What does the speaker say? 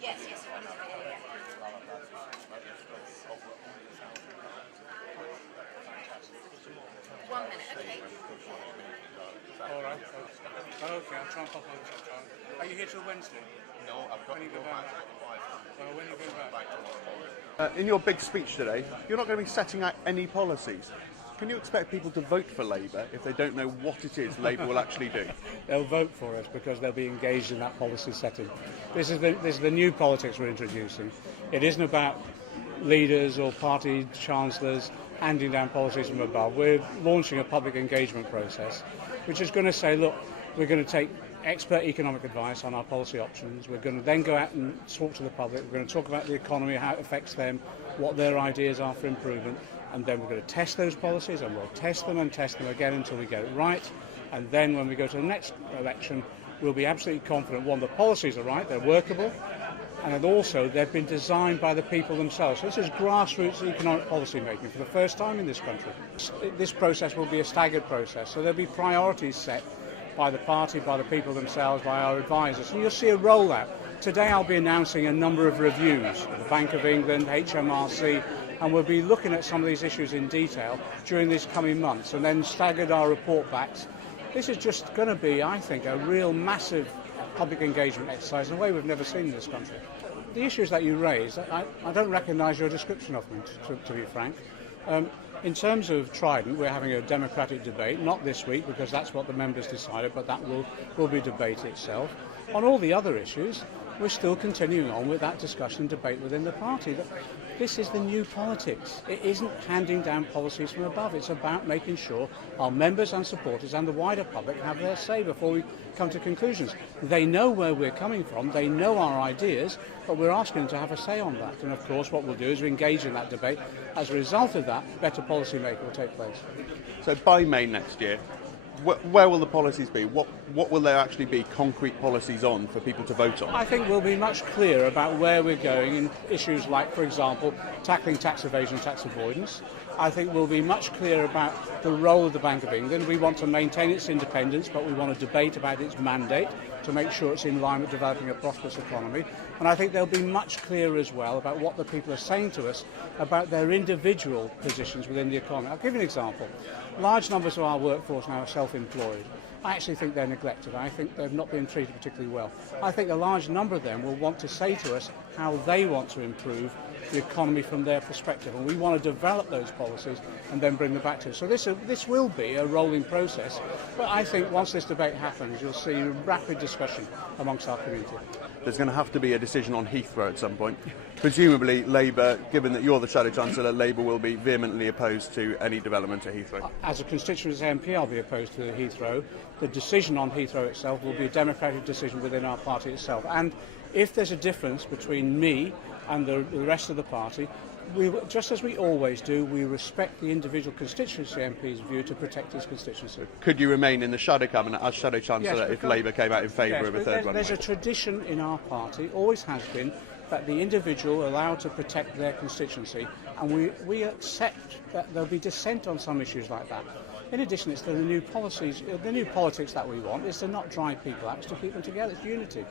Yes, yes, one over here, yeah. One minute, okay. All right. Okay, I'll try and pop over sometime. Are you here till Wednesday? No, I've got When to you go go back back? to my wife. When you go back? In your big speech today, you're not going to be setting out any policies. Can you expect people to vote for Labour if they don't know what it is Labour will actually do? They'll vote for us because they'll be engaged in that policy setting. This is the new politics we're introducing. It isn't about leaders or party chancellors handing down policies from above. We're launching a public engagement process, which is going to say, look, we're going to take expert economic advice on our policy options. We're going to then go out and talk to the public. We're going to talk about the economy, how it affects them, what their ideas are for improvement, and then we're going to test those policies, and we'll test them again until we get it right. And then when we go to the next election, we'll be absolutely confident, one, the policies are right, they're workable, and then also they've been designed by the people themselves. So this is grassroots economic policy making for the first time in this country. This process will be a staggered process, so there'll be priorities set by the party, by the people themselves, by our advisors. And you'll see a rollout. Today I'll be announcing a number of reviews, the Bank of England, HMRC, and we'll be looking at some of these issues in detail during these coming months, and then staggered our report backs. This is just going to be, I think, a real massive public engagement exercise in a way we've never seen in this country. The issues that you raise, I don't recognise your description of them, to be frank. In terms of Trident, we're having a democratic debate, not this week because that's what the members decided, but that will be debate itself. On all the other issues, we're still continuing on with that discussion and debate within the party. This is the new politics. It isn't handing down policies from above. It's about making sure our members and supporters and the wider public have their say before we come to conclusions. They know where we're coming from, they know our ideas, but we're asking them to have a say on that. And of course what we'll do is we engage in that debate. As a result of that, better policy making will take place. So by May next year, where will the policies be? What will there actually be concrete policies on for people to vote on? I think we'll be much clearer about where we're going in issues like, for example, tackling tax evasion and tax avoidance. I think we'll be much clearer about the role of the Bank of England. We want to maintain its independence, but we want to debate about its mandate to make sure it's in line with developing a prosperous economy. And I think they'll be much clearer as well about what the people are saying to us about their individual positions within the economy. I'll give you an example. Large numbers of our workforce now are self-employed. I actually think they're neglected. I think they've not been treated particularly well. I think a large number of them will want to say to us how they want to improve the economy from their perspective, and we want to develop those policies and then bring them back to us. So this will be a rolling process, but I think once this debate happens, you'll see rapid discussion amongst our community. There's going to have to be a decision on Heathrow at some point. Presumably Labour, given that you're the Shadow Chancellor, Labour will be vehemently opposed to any development at Heathrow. As a constituency MP, I'll be opposed to Heathrow. The decision on Heathrow itself will be a democratic decision within our party itself. And if there's a difference between me and the rest of the party, just as we always do, we respect the individual constituency MP's view to protect his constituency. Could you remain in the Shadow Cabinet as Shadow Chancellor if Labour came out in favour of a third runway? There's a tradition in our party, always has been, that the individual are allowed to protect their constituency, and we accept that there'll be dissent on some issues like that. In addition, it's the new policies, the new politics that we want is to not drive people out, it's to keep them together, it's unity.